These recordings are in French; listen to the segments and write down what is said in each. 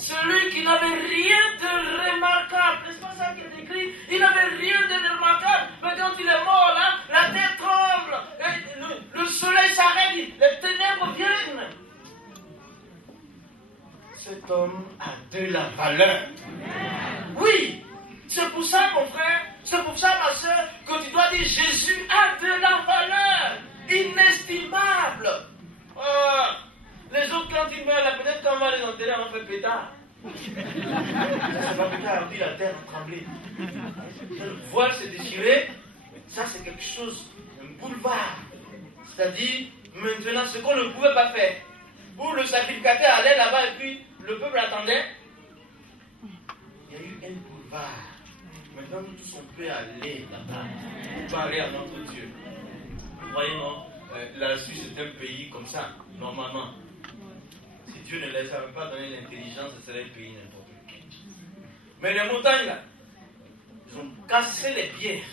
Celui qui n'avait rien de remarquable. N'est-ce pas ça qu'il est écrit? Il n'avait rien de remarquable. Mais quand il est mort là, la terre tremble. Et le soleil s'arrête. Les ténèbres viennent. Cet homme a de la valeur. Oui. C'est pour ça, mon frère, c'est pour ça, ma soeur, que tu dois dire Jésus a de la valeur. Inestimable. Les autres, quand ils meurent, là, peut-être quand on va les enterrer, on fait pétard. Ça, c'est pas pétard, on dit la terre a tremblé. Le voile s'est déchiré. Ça, c'est quelque chose, un boulevard. C'est-à-dire, maintenant, ce qu'on ne pouvait pas faire. Où le sacrificateur allait là-bas et puis le peuple attendait. Il y a eu un boulevard. Maintenant, nous tous, on peut aller là-bas. On peut aller à notre Dieu. Vous voyez, non? La Suisse est un pays comme ça, normalement. Si Dieu ne les avait pas donné l'intelligence, ce serait un pays n'importe lequel. Mais les montagnes, là, ils ont cassé les pierres.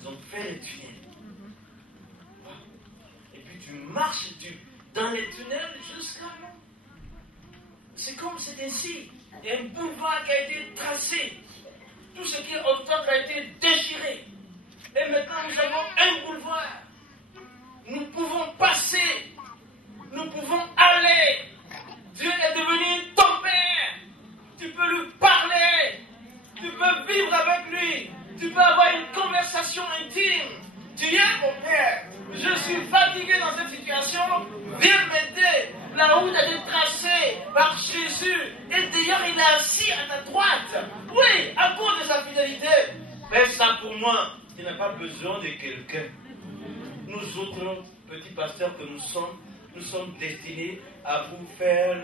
Ils ont fait les tunnels. Et puis tu marches dans les tunnels jusqu'à là. C'est comme c'est ainsi. Il y a un boulevard qui a été tracé. Tout ce qui est obstacle a été déchiré. Et maintenant, nous avons un boulevard. Nous pouvons passer. Nous pouvons aller. Dieu est devenu ton Père. Tu peux lui parler. Tu peux vivre avec lui. Tu peux avoir une conversation intime. Tu es mon Père. Je suis fatigué dans cette situation. Viens m'aider. La route a été tracée par Jésus. Et d'ailleurs, il est assis à ta droite. Oui, à cause de sa fidélité. Fais ça pour moi. Tu n'as pas besoin de quelqu'un. Nous autres petits pasteurs que nous sommes destinés à vous faire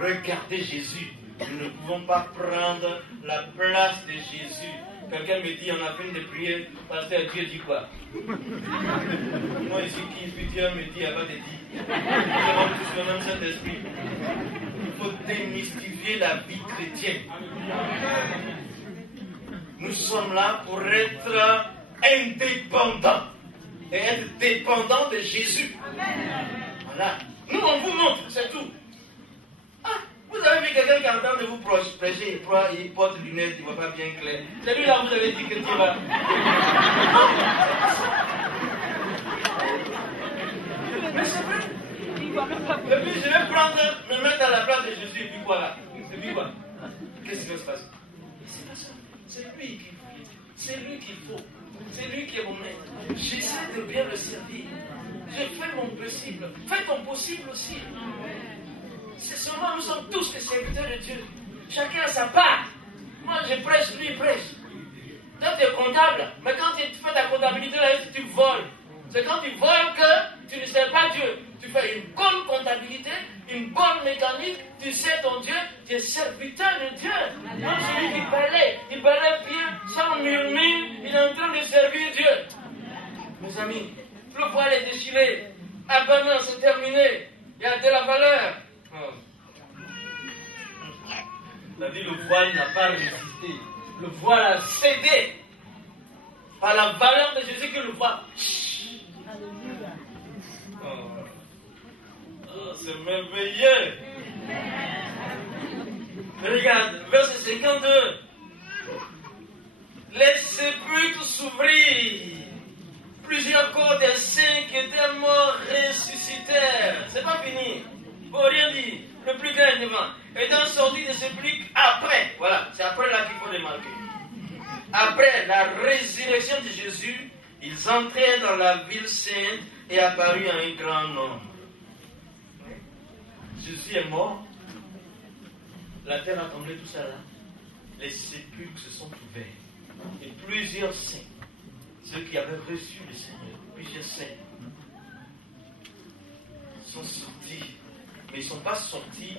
regarder Jésus. Nous ne pouvons pas prendre la place de Jésus. Quelqu'un me dit, on a fait une prière, pasteur, Dieu dit quoi? Moi ici, qui puis Dieu me dit, il n'y a pas de dit. Nous avons tous le même Saint-Esprit. Il faut démystifier la vie chrétienne. Nous sommes là pour être indépendants et être dépendants de Jésus. Voilà. Nous, on vous montre, c'est tout. Vous avez vu quelqu'un qui est en train de vous prêcher, il porte lunettes, il ne voit pas bien clair. C'est lui là, vous avez dit que Dieu va. Mais c'est vrai. Et puis je vais me mettre à la place de Jésus, et puis quoi là? Et puis quoi? Qu'est-ce qui va se passer? C'est pas ça. C'est lui qu'il faut. C'est lui qui est mon maître. J'essaie de bien le servir. Je fais mon possible. Fais ton possible aussi. C'est seulement, nous sommes tous des serviteurs de Dieu. Chacun a sa part. Moi, je prêche, lui, il prêche. Toi, tu es comptable. Mais quand tu fais ta comptabilité, là, tu voles. C'est quand tu voles que tu ne sers pas Dieu. Tu fais une bonne comptabilité, une bonne mécanique, tu sais ton Dieu, tu es serviteur de Dieu. Non, celui qui il parlait bien, sans murmure, il est en train de servir Dieu. Mes amis, le voile est déchiré. Abandon, c'est terminé. Il y a de la valeur. La vie, le voile n'a pas résisté. Le voile a cédé par la valeur de Jésus que le voile. C'est merveilleux. Regarde, verset 52. Les sépulcres s'ouvrirent. Plusieurs corps des saints qui étaient morts ressuscitèrent. C'est pas fini. Faut rien dire. Le plus grand est devant. Étant sortis des sépulcres après. Voilà, c'est après là qu'il faut remarquer. Après la résurrection de Jésus, ils entrèrent dans la ville sainte et apparurent à un grand nombre. Jésus est mort. La terre a tombé, tout ça là. Les sépulcres se sont ouverts. Et plusieurs saints, ceux qui avaient reçu le Seigneur, plusieurs saints, sont sortis. Mais ils ne sont pas sortis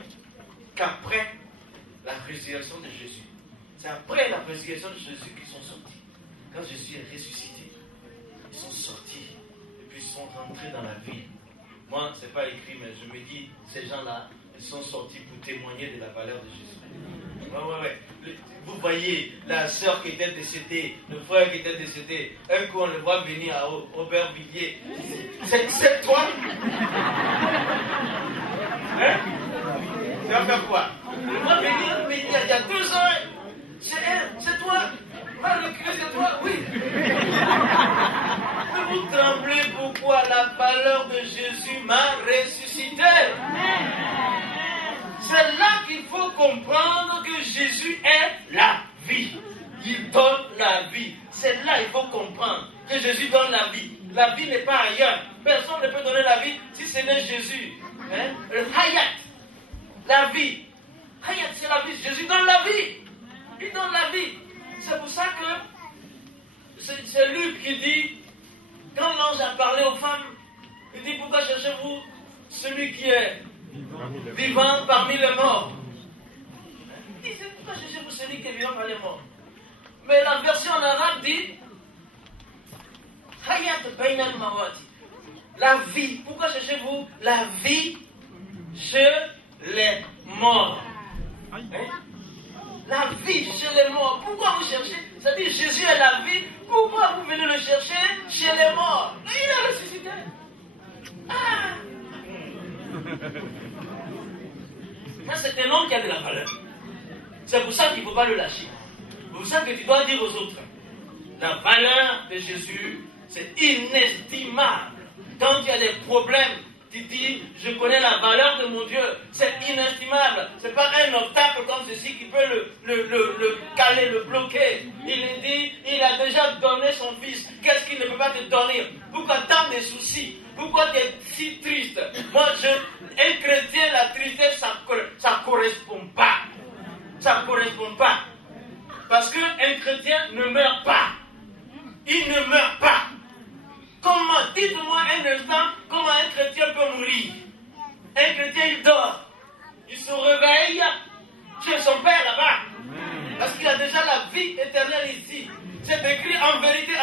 qu'après la résurrection de Jésus. C'est après la résurrection de Jésus qu'ils sont sortis. Quand Jésus est ressuscité, ils sont sortis et puis ils sont rentrés dans la ville. Moi, ce n'est pas écrit, mais je me dis, ces gens-là, ils sont sortis pour témoigner de la valeur de Jésus. Ouais. Vous voyez la sœur qui était décédée, le frère qui était décédé, un coup on le voit venir à Aubervilliers. C'est toi? Hein? Tu vas faire quoi? Moi, mais il y a 2 ans, c'est elle, c'est toi. Va le Christ, c'est toi, oui. Vous tremblez pourquoi? La valeur de Jésus m'a ressuscité. C'est là qu'il faut comprendre que Jésus est la vie. Il donne la vie. C'est là qu'il faut comprendre que Jésus donne la vie. La vie n'est pas ailleurs. Personne ne peut donner la vie si ce n'est Jésus. Hein? Le Hayat, la vie. Hayat, c'est la vie. Jésus donne la vie. Il donne la vie. C'est pour ça que c'est Luc qui dit, quand l'ange a parlé aux femmes, il dit, pourquoi cherchez-vous celui qui est vivant parmi les morts? Il dit, pourquoi cherchez-vous celui qui est vivant parmi les morts? Mais la version en arabe dit, Hayat Bainal Mawati. La vie. Pourquoi cherchez-vous la vie chez les morts? Hein? La vie chez les morts. Pourquoi vous cherchez? C'est-à-dire Jésus est la vie. Pourquoi vous venez le chercher chez les morts? Mais il est ressuscité. Ah! Mais c'est un homme qui a de la valeur. C'est pour ça qu'il ne faut pas le lâcher. C'est pour ça que tu dois dire aux autres, la valeur de Jésus, c'est inestimable. Quand il y a des problèmes, tu dis, je connais la valeur de mon Dieu, c'est inestimable. Ce n'est pas un obstacle comme ceci qui peut le caler, le bloquer. Il dit, il a déjà donné son fils. Qu'est-ce qu'il ne peut pas te donner? Pourquoi tant de soucis? Pourquoi tu es si triste? Moi, un chrétien, la tristesse, ça ne correspond pas. Ça ne correspond pas. Parce qu'un chrétien ne meurt pas. Il ne meurt pas. Comment, dites-moi un instant, comment un chrétien peut mourir? Un chrétien, il dort. Il se réveille chez son père là-bas. Parce qu'il a déjà la vie éternelle ici. C'est écrit en vérité,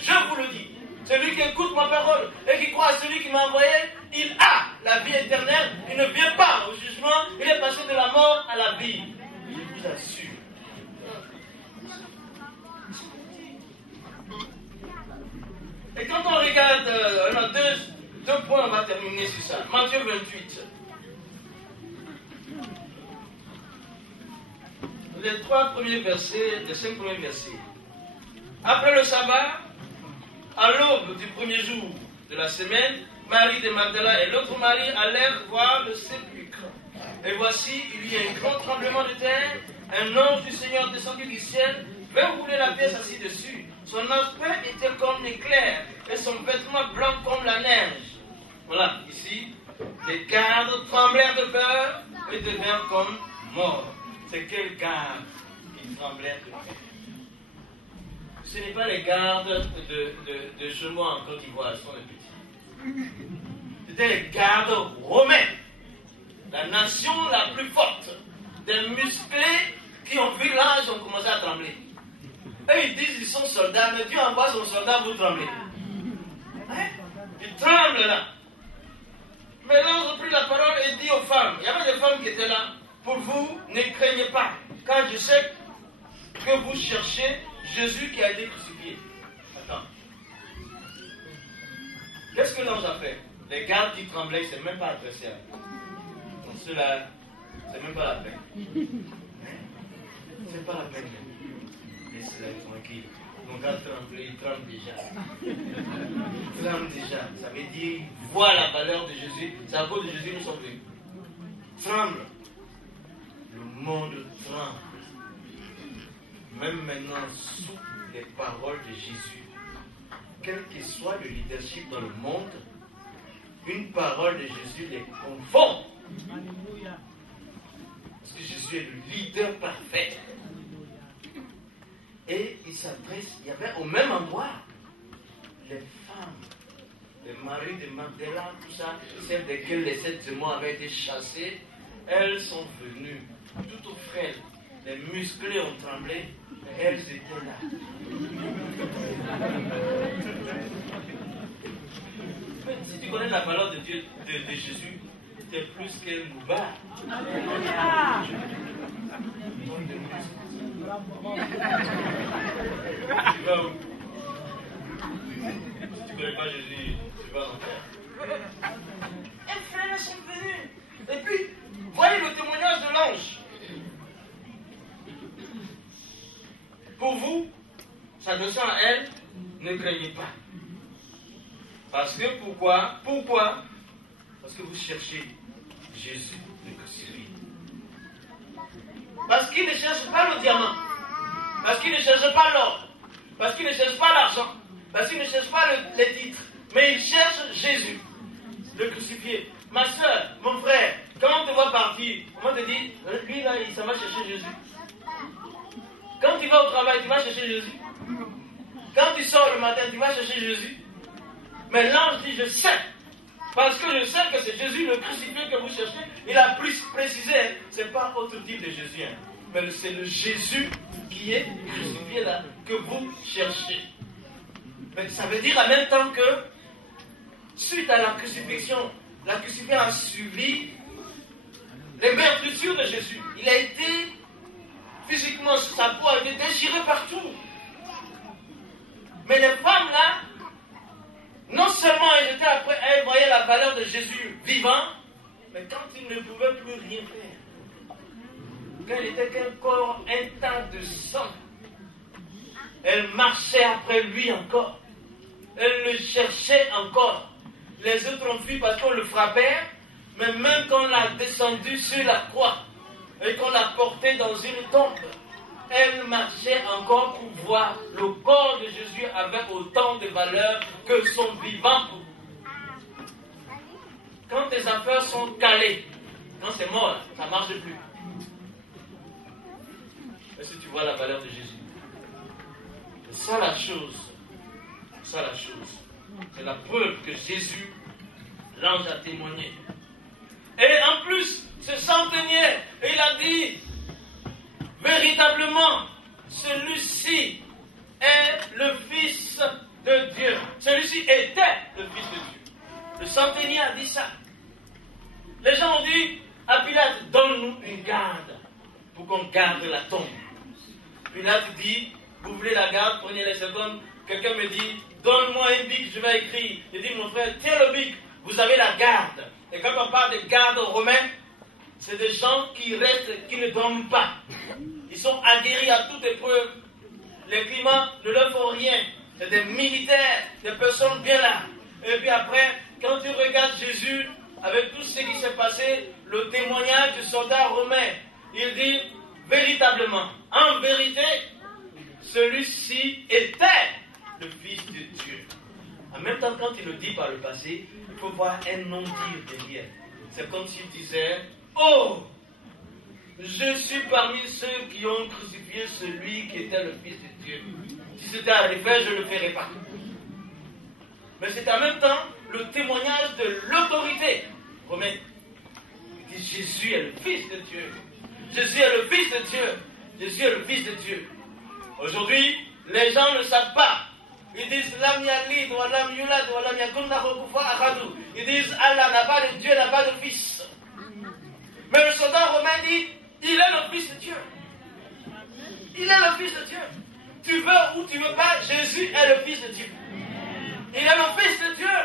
je vous le dis. Celui qui écoute ma parole et qui croit à celui qui m'a envoyé, il a la vie éternelle. Il ne vient pas au jugement, il est passé de la mort à la vie. Je vous assure. Et quand on regarde, on a deux points, on va terminer sur ça. Matthieu 28. Les 5 premiers versets. Après le sabbat, à l'aube du premier jour de la semaine, Marie de Magdala et l'autre Marie allèrent voir le sépulcre. Et voici, il y a un grand tremblement de terre. Un ange du Seigneur descendu du ciel vint rouler la pièce assis dessus. Son aspect était comme l'éclair et son vêtement blanc comme la neige. Voilà, ici, les gardes tremblèrent de peur et devinrent comme morts. C'est quels gardes qui tremblèrent de peur? Ce n'est pas les gardes de chez moi en Côte d'Ivoire, ils sont les petits. C'était les gardes romains, la nation la plus forte, des musclés qui ont vu l'ange ont commencé à trembler. Eux, ils disent qu'ils sont soldats, mais Dieu envoie son soldat, vous tremblez. Hein? Ils tremblent là. Mais l'ange a pris la parole et dit aux femmes, il y avait des femmes qui étaient là, pour vous, ne craignez pas, car je sais que vous cherchez Jésus qui a été crucifié. Attends. Qu'est-ce que l'ange a fait? Les gardes qui tremblaient, il ne s'est même pas adressé à eux. Donc ceux-là, c'est même pas la peine. C'est pas la peine. Laisse-les tranquille. Mon gars tremble, il tremble déjà. Il tremble déjà. Ça veut dire, vois la valeur de Jésus. C'est à cause de Jésus que nous sommes venus. Tremble. Le monde tremble. Même maintenant, sous les paroles de Jésus, quel que soit le leadership dans le monde, une parole de Jésus les confond. Parce que Jésus est le leader parfait. Et il s'adresse, il y avait au même endroit les femmes, les maris de Magdala, tout ça, celles desquelles les 7 démons avaient été chassés, elles sont venues, toutes frêles, les musclés ont tremblé, mais elles étaient là. Mais si tu connais la parole de Dieu, de Jésus, tu es plus qu'un loupard. Tu vas où? Si tu ne connais pas Jésus, tu vas en enfer. Les frères sont venus. Et puis, voyez le témoignage attention à elle, ne craignez pas. Parce que pourquoi? Parce que vous cherchez Jésus, le crucifié. Parce qu'il ne cherche pas le diamant. Parce qu'il ne cherche pas l'or. Parce qu'il ne cherche pas l'argent. Parce qu'il ne cherche pas les titres. Mais il cherche Jésus, le crucifié. Ma soeur, mon frère, quand on te voit partir, on te dit, lui là, il s'en va chercher Jésus. Quand tu vas au travail, tu vas chercher Jésus. Quand tu sors le matin, tu vas chercher Jésus. Mais l'ange dit, je sais. Parce que je sais que c'est Jésus le crucifié que vous cherchez. Il a plus précisé, ce n'est pas autre type de Jésus. Mais c'est le Jésus qui est crucifié là, que vous cherchez. Mais ça veut dire en même temps que, suite à la crucifixion a suivi les meurtrissures de Jésus. Il a été, physiquement, sa peau a été déchirée partout. Mais les femmes là, non seulement elles voyaient la valeur de Jésus vivant, mais quand il ne pouvait plus rien faire, quand il n'était qu'un corps, un tas de sang, elles marchaient après lui encore. Elles le cherchaient encore. Les autres ont fui parce qu'on le frappait, mais même quand on l'a descendu sur la croix et qu'on l'a porté dans une tombe, elle marchait encore pour voir le corps de Jésus avec autant de valeur que son vivant. Quand tes affaires sont calées, quand c'est mort, ça ne marche plus. Est-ce que tu vois la valeur de Jésus? C'est ça la chose. C'est la preuve que Jésus, l'ange a témoigné. Et en plus, ce centenier, il a dit, véritablement, celui-ci est le Fils de Dieu. Celui-ci était le Fils de Dieu. Le centenier a dit ça. Les gens ont dit à Pilate, donne-nous une garde pour qu'on garde la tombe. Pilate dit, vous voulez la garde, prenez les secondes. Quelqu'un me dit, donne-moi un bic, je vais écrire. Je dis, mon frère, tiens le bic, vous avez la garde. Et quand on parle de garde romains, c'est des gens qui restent, qui ne dorment pas. Ils sont aguerris à toute épreuve. Les climats ne leur font rien. C'est des militaires, des personnes bien là. Et puis après, quand tu regardes Jésus, avec tout ce qui s'est passé, le témoignage du soldat romain, il dit, véritablement, en vérité, celui-ci était le Fils de Dieu. En même temps, quand il le dit par le passé, il faut voir un non-dire derrière. C'est comme s'il disait, oh, je suis parmi ceux qui ont crucifié celui qui était le Fils de Dieu. Si c'était à refaire, je ne le ferais pas. Mais c'est en même temps le témoignage de l'autorité romaine. Il dit, Jésus est le Fils de Dieu. Jésus est le Fils de Dieu. Jésus est le Fils de Dieu. Aujourd'hui, les gens ne savent pas. Ils disent Lam yalid wa lam yulad wa lam yakun lahu kufuwan ahad. Ils disent Allah n'a pas de Dieu, n'a pas de fils. Mais le soldat romain dit il est le Fils de Dieu. Il est le Fils de Dieu. Tu veux ou tu veux pas, Jésus est le Fils de Dieu. Il est le Fils de Dieu.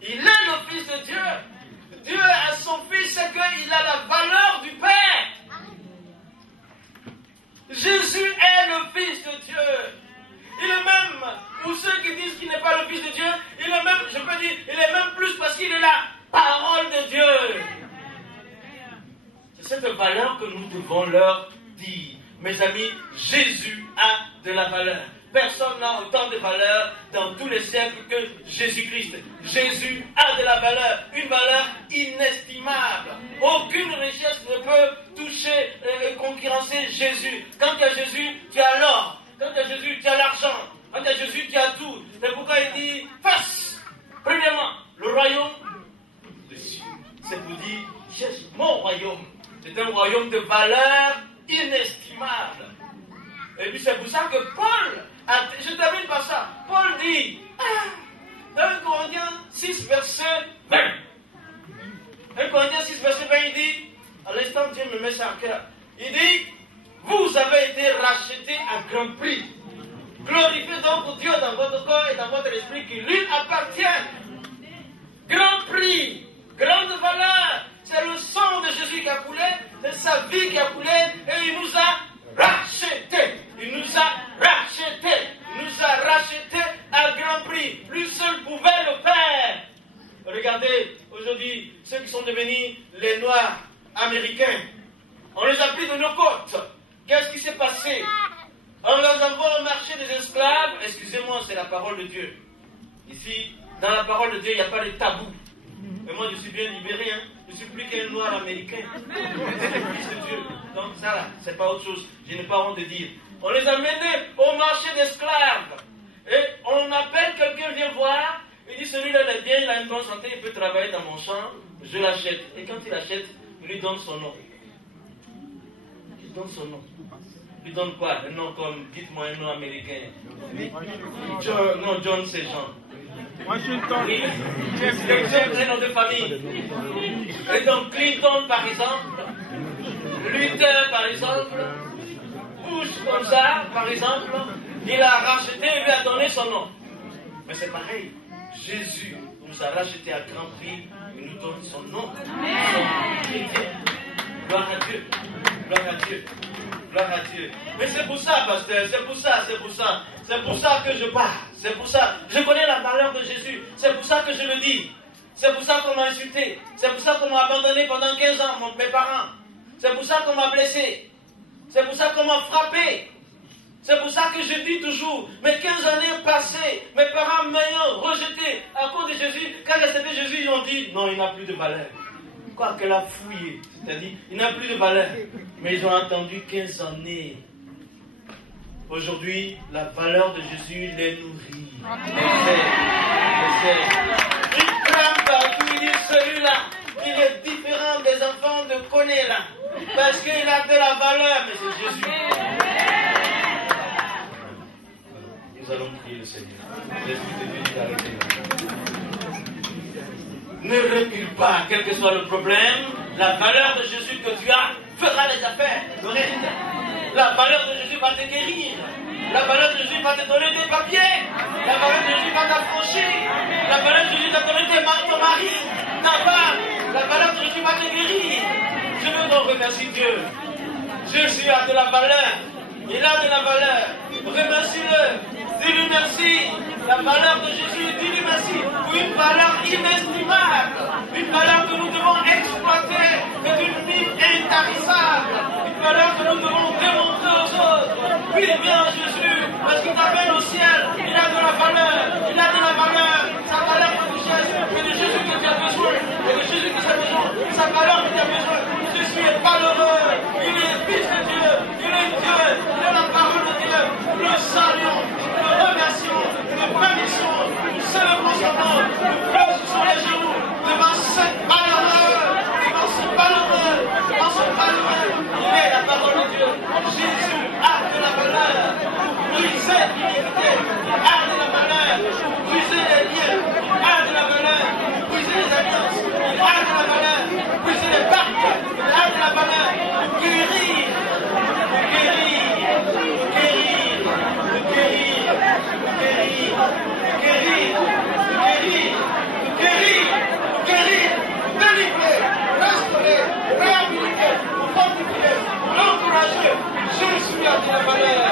Il est le Fils de Dieu. Dieu a son Fils, c'est qu'il a la valeur du Père. Jésus est le Fils de Dieu. Il est même, pour ceux qui disent qu'il n'est pas le Fils de Dieu, il est même, je peux dire, il est même plus parce qu'il est la parole de Dieu. C'est cette valeur que nous devons leur dire. Mes amis, Jésus a de la valeur. Personne n'a autant de valeur dans tous les siècles que Jésus-Christ. Jésus a de la valeur, une valeur inestimable. Aucune richesse ne peut toucher et concurrencer Jésus. Quand tu as Jésus, tu as l'or. Quand tu as Jésus, tu as l'argent. Quand tu as Jésus, tu as tout. C'est pourquoi il dit, face, premièrement, le royaume de Dieu. C'est pour dire, cherche mon royaume. C'est un royaume de valeur inestimable. Et puis c'est pour ça que Paul, je termine par ça, Paul dit, dans 1 Corinthiens 6, verset 20. 1 Corinthiens 6, verset 20, il dit, à l'instant Dieu me met ça à cœur, il dit, vous avez été rachetés à grand prix. Glorifiez donc Dieu dans votre corps et dans votre esprit qui lui appartient. Grand prix, grande valeur, c'est le sang de Jésus qui a coulé, c'est sa vie qui a coulé et il nous a rachetés. Il nous a rachetés. devenus les Noirs américains. On les a pris de nos côtes. Qu'est-ce qui s'est passé? On les envoie au marché des esclaves. Excusez-moi, c'est la parole de Dieu. Ici, dans la parole de Dieu, il n'y a pas de tabou. Mais moi, je suis bien libéré. Hein. Je suis plus qu'un noir américain. C'est le fils de Dieu. Donc ça, là, c'est pas autre chose. Je n'ai pas honte de dire. On les a menés au marché d'esclaves. Et on appelle quelqu'un, vient voir. Il dit, celui-là, il est bien, il a une bonne santé, il peut travailler dans mon champ. Je l'achète. Et quand il achète, il lui donne son nom. Il donne son nom. Il donne quoi? Un nom comme, dites-moi un nom américain. John, non, John, c'est Jean. Washington. Oui, c'est un nom de famille. Et donc, Clinton, par exemple, Luther, par exemple, Bush, comme ça, par exemple, il a racheté et lui a donné son nom. Mais c'est pareil. Jésus nous a racheté à grand prix et nous donne son nom. Son chrétien. Gloire à Dieu. Gloire à Dieu. Gloire à Dieu. Mais c'est pour ça, pasteur, c'est pour ça que je parle. C'est pour ça. Je connais la valeur de Jésus. C'est pour ça que je le dis. C'est pour ça qu'on m'a insulté. C'est pour ça qu'on m'a abandonné pendant 15 ans, mes parents. C'est pour ça qu'on m'a blessé. C'est pour ça qu'on m'a frappé. C'est pour ça que je dis toujours, mes 15 années passées, mes parents m'ayant rejeté à cause de Jésus, quand j'ai accepté Jésus, ils ont dit, non, il n'a plus de valeur. Quoi qu'elle a fouillé, c'est-à-dire, il n'a plus de valeur. Mais ils ont attendu 15 années. Aujourd'hui, la valeur de Jésus les nourrit. Il clame partout, il dit, celui-là, il est différent des enfants de Koné là. Parce qu'il a de la valeur, mais c'est Jésus. Nous allons prier le Seigneur. L'Esprit de Dieu dit arrêtez là. Ne recule pas, quel que soit le problème. La valeur de Jésus que tu as fera les affaires. Le résultat. La valeur de Jésus va te guérir. La valeur de Jésus va te donner des papiers. La valeur de Jésus va t'affranchir. La valeur de Jésus va te donner ton mari, ta femme. La valeur de Jésus va te guérir. Je veux donc remercier Dieu. Jésus a de la valeur. Il a de la valeur. Remercie-le. Dis-lui merci. La valeur de Jésus, dis-lui merci pour une valeur inestimable. Une valeur que nous devons exploiter. C'est une vie intarissable. Une valeur que nous devons démontrer aux autres. Oui, bien Jésus, parce qu'il t'amène au ciel. Il a de la valeur. Il a de la valeur. Sa valeur que tu cherches. C'est de Jésus que tu as besoin. C'est de Jésus que tu as besoin. Sa valeur que tu as besoin. Jésus est valeureux. Il est fils de Dieu. Il est Dieu. Il est la parole de Dieu. Nous le saluons. Nous le remercions. Nous le bénissons. Nous célébrons son nom. Nous pleurons sur les genoux devant ce malheureux. Devant ce malheureux. Devant ce malheureux. Il est la parole de Dieu. Jésus a de la valeur. Briser l'iniquité. A de la valeur. Briser les liens. A de la valeur. Briser les alliances. A de la valeur. Briser les pactes. A de la valeur. Guérir. Guérir. Guérir. Guérir. Guérir. Guérir. Guérir. Guérir. Guérir. Délivrer. Restaurer. Réhabiliter. Fortifier. Encourager. Jésus a de la valeur.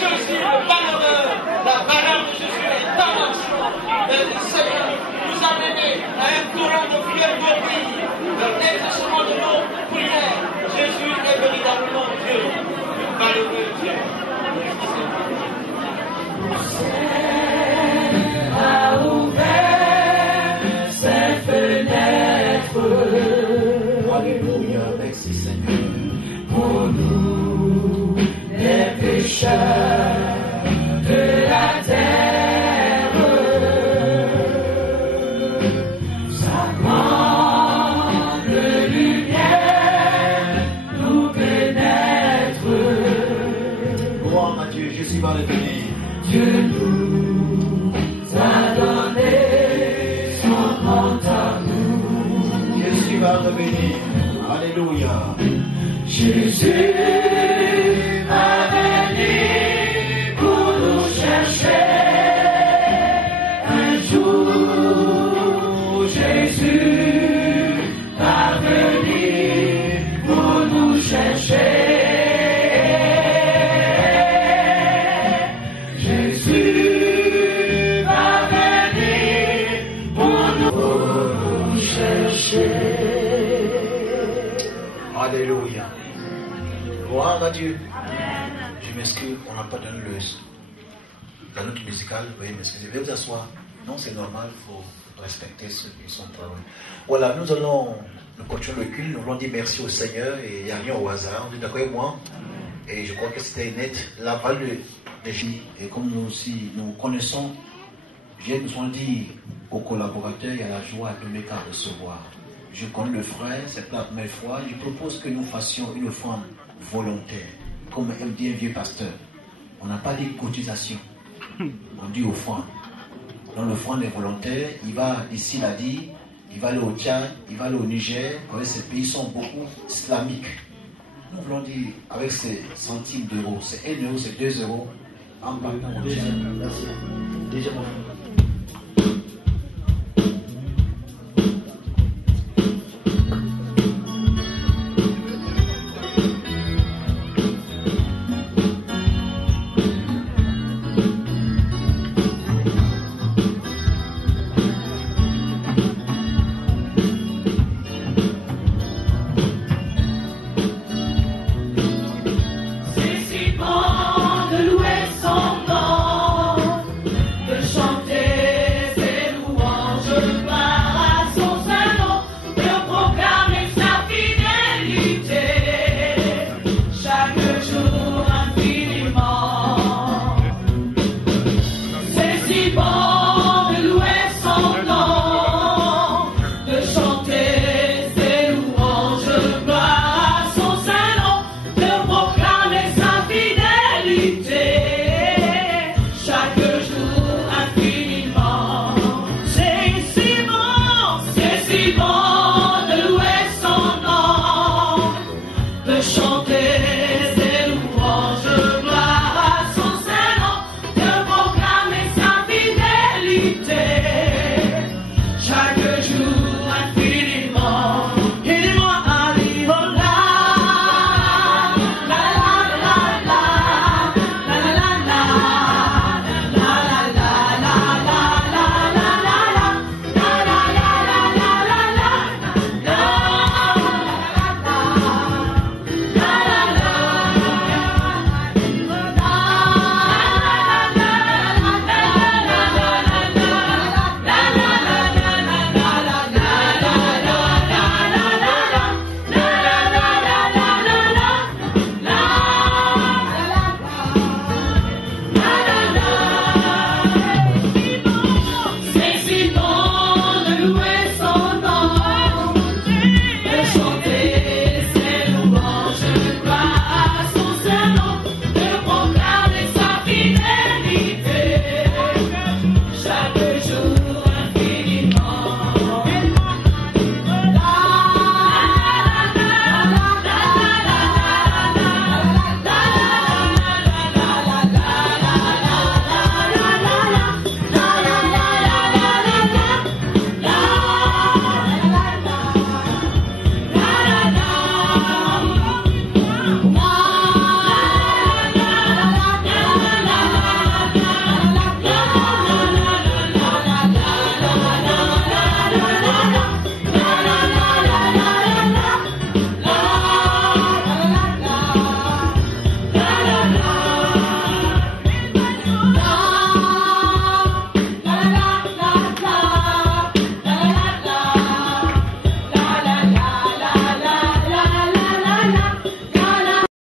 Jésus le valeureux. La valeur de Jésus est en action. Le Seigneur nous a menés à un courant de prière d'obéir. Dans l'exercement de nos prières, Jésus est véritablement Dieu. Le valeureux Dieu. A ouvert ses fenêtres. Alléluia, merci Seigneur. Pour nous, les pécheurs de la terre, sa grande lumière nous pénètre. Gloire à Dieu, Jésus va revenir. Dieu nous a donné son grand amour. Jésus va revenir. Alléluia. Jésus va venir pour nous chercher. Un jour, Jésus va venir pour nous chercher. Jésus va venir pour nous chercher. Alléluia. Gloire à Dieu. Je m'excuse, on n'a pas donné la note musicale. Veuillez m'excuser. Veuillez vous asseoir. Non, c'est normal, il faut respecter ceux qui sont travaillés. Voilà, nous continuons le culte. Nous voulons dire merci au Seigneur et il n'y a rien au hasard. Vous êtes d'accord avec moi? Et je crois que c'était net. La parole de Jésus, et comme nous connaissons, nous avons dit aux collaborateurs, il y a la joie à donner qu'à recevoir. Je connais le frère, c'est pas la première fois. Je propose que nous fassions une offrande volontaire, comme aime dit un vieux pasteur. On n'a pas dit cotisation, on dit offrande. Donc l'offrande est volontaire, il va, ici il a dit, il va aller au Tchad, il va aller au Niger, quand ces pays sont beaucoup islamiques. Nous voulons dire, avec ces centimes d'euros, c'est 1 euro, c'est 2 euros, en partant au Tchad. Merci. Déjà,